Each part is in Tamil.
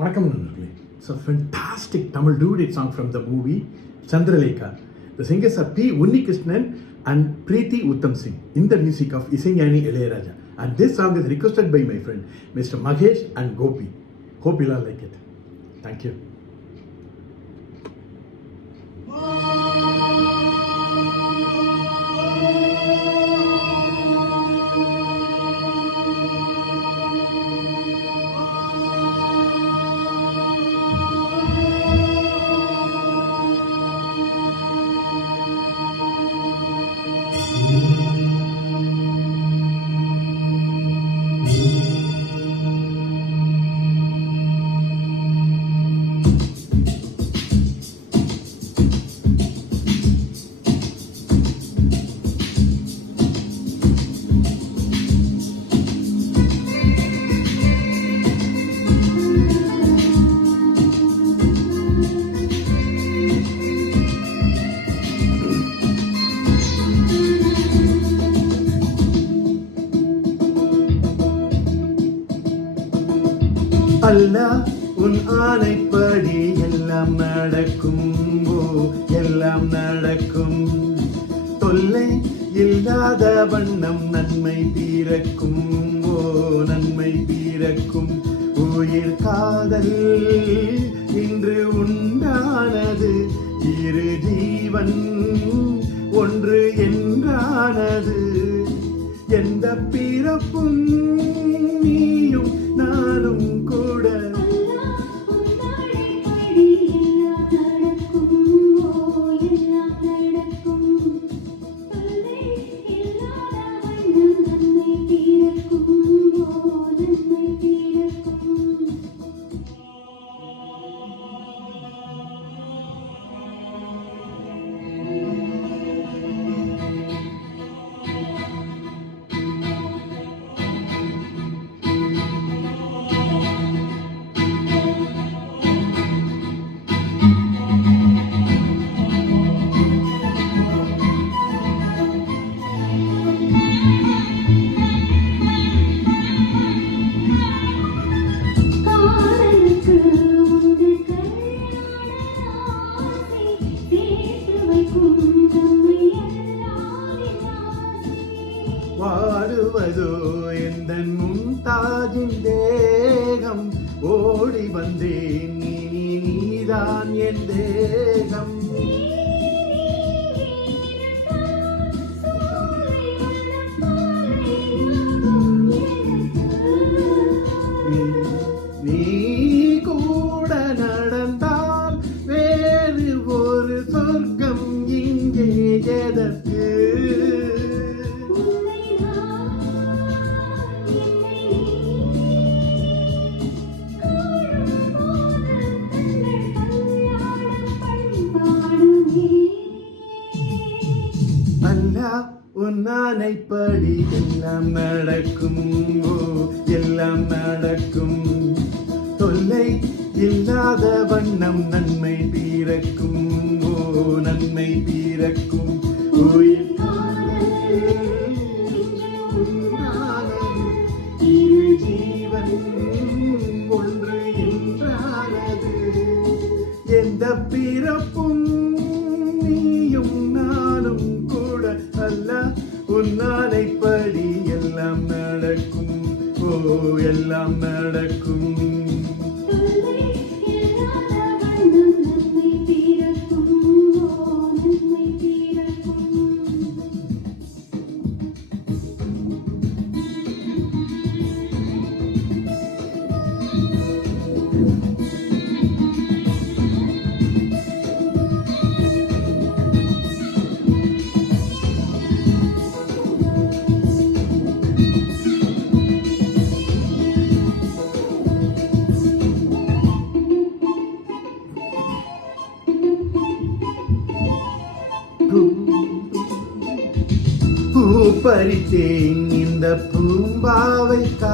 வணக்கம் நண்பர்களே. It's a fantastic Tamil duet song from the movie Chandralekha. The singers are P. Unnikrishnan and Preeti Uttam Singh in the music of Isaignani Ilayaraja. And this song is requested by my friend Mr. Mahesh and Gopi. Hope you'll all like it. Thank you. அல்லாஹ் உன் ஆணைப்படி எல்லாம் நடக்கும், எல்லாம் நடக்கும். தொல்லை இல்லாத வண்ணம் நன்மை தீரக்கும், நன்மை தீரக்கும். உயிர் காதல் இன்று உண்டானது, இரு ஜீவன் ஒன்று என்றானது. எந்த பிறப்பும் நீயும் நானும் கூட வாடுவதோ எந்தன் மும்தாஜின் தேகம். ஓடி வந்தேன் நீதான் என் தேகம். நீ கூட நடந்தால் வேறு ஒரு சொர்க்கம் இங்கே எதற்கு? அல்லாஹ் உன் ஆணைப்படி எல்லாம் நடக்கும், எல்லாம் நடக்கும். தொல்லை இல்லாத வண்ணம் நன்மை தீரக்கும், நன்மை தீரக்கும். உயிர் இரு ஜீவன் ஒன்று என்றானது. எந்த பிறப்பும் நீயும் நானும் கூட. அல்லாஹ் உன் ஆணைப்படி எல்லாம் நடக்கும், எல்லாம் நடக்கும். பூ பறித்தேன் இந்த பூம்பாவைக்காக,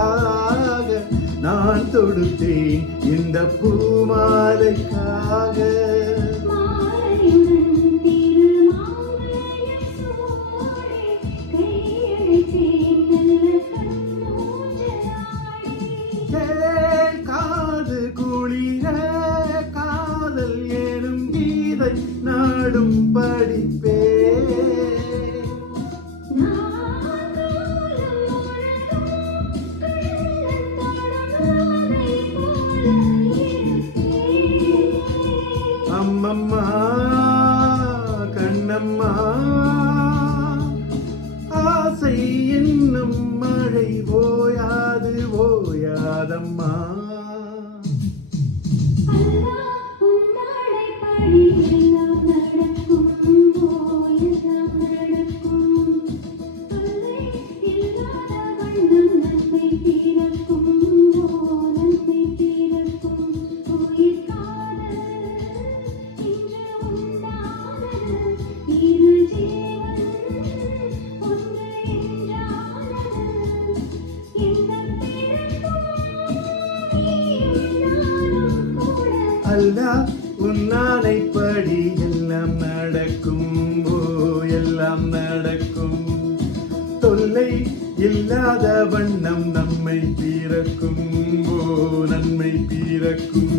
நான் தொடுத்தேன் இந்த பூமாலைக்காக. காது குழி அல்லாஹ் உன்னானைப்படி எல்லாம் நடக்கும் ஓ எல்லாம் நடக்கும் தொல்லை இல்லாத வண்ணம் நம்மை பிறக்கும் ஓ நன்மை பிறக்கும்